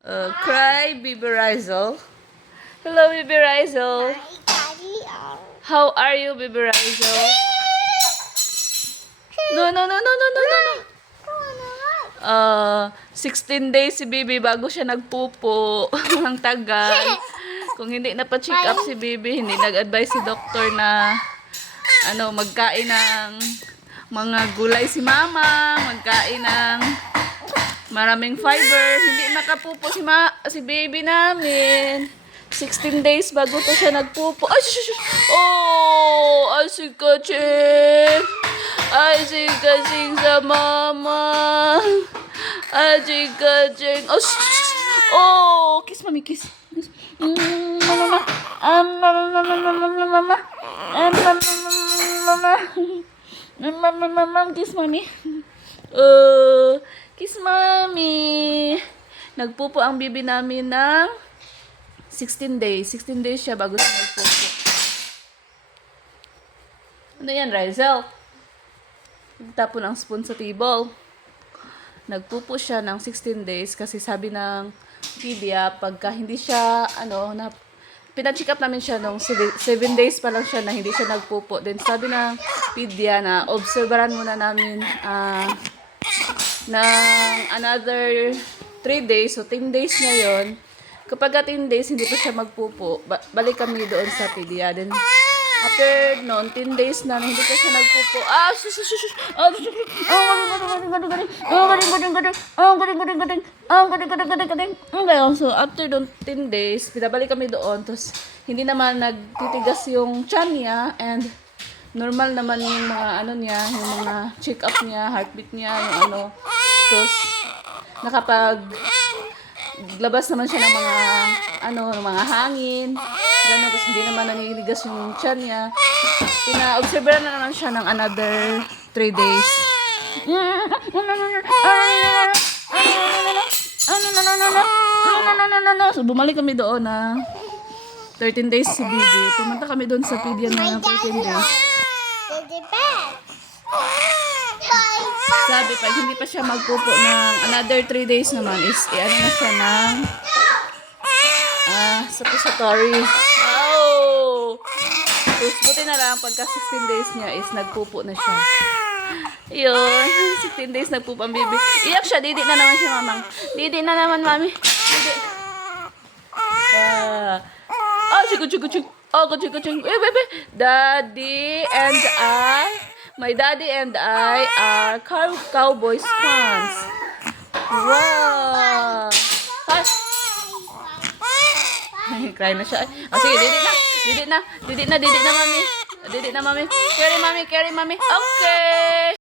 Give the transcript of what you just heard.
Cry, Bibi Rizel. Hello, Bibi Rizel. How are you, Bibi Rizel? No, no, no, no, no, no, no, no. 16 days si Bibi bago siya nagpupo. Ang tagal. Kung hindi na pa-check up si Bibi, hindi nag-advise si doktor na magkain ng mga gulay si mama, magkain ng maraming fiber. Hindi nakapupo si baby namin. 16 days bago to siya nagpupo. Ay, oh, ay si Kaching. Ay si Kaching sa mama. Ay si Kaching. Oh, kiss mami, kiss. Mama. Mama, kiss mami. Kiss mami. Nagpupo ang bibi namin ng 16 days. 16 days siya bago siya nagpupo. Ano yan, Rizel? Nagtapon ang spoon sa table. Nagpupo siya ng 16 days kasi sabi ng pedia, pagka hindi siya, pina-check up namin siya nung 7 days pa lang siya na hindi siya nagpupo. Then sabi ng pedia na obserbaran muna namin ng another 3 days, so 10 days na yon. Kapag 10 days hindi pa siya magpupo, balik kami doon sa pedia. Then after noon, 10 days na hindi pa siya nagpupo. So after doon 10 days, pinabalik kami doon. Tapos hindi naman nagtitigas yung tiyan niya and normal naman yung mga yung mga check up niya, heartbeat niya, yung Tapos labas naman siya ng mga hangin. Gano'n, tapos hindi naman naniligas yung tiyan niya. Pina-observeran na naman siya ng another 3 days. So, bumalik kami doon na 13 days si Bibi. Pumunta kami doon sa pedia na 13 days. Sabi, pag hindi pa siya magpupo ng another 3 days naman is na siya ng suppository. Oh! Tapos buti na lang pagka 16 days niya is nagpupo na siya. Yun, 16 days nagpupo ang baby. Iyak siya, didi na naman siya, mamang. Didi na naman, mami. Didi. Chuk. Oh, chuk. Wait. Daddy and my daddy and I are Cowboys fans. Wow! Cry na siya. Sige, didi na, mami. Carry, mami. Okay.